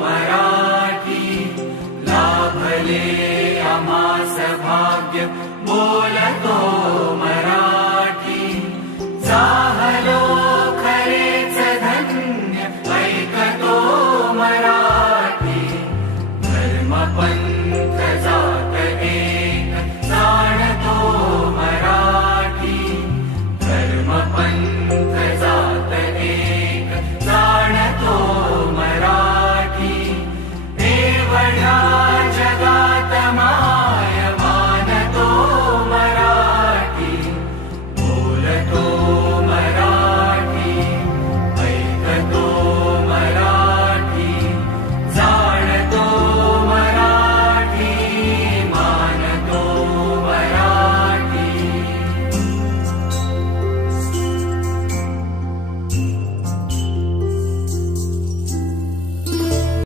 मराठी लाभले आम्हास भाग्य बोलतो मराठी झालो खरेच धन्य ऐकतो मराठी धर्मपंथ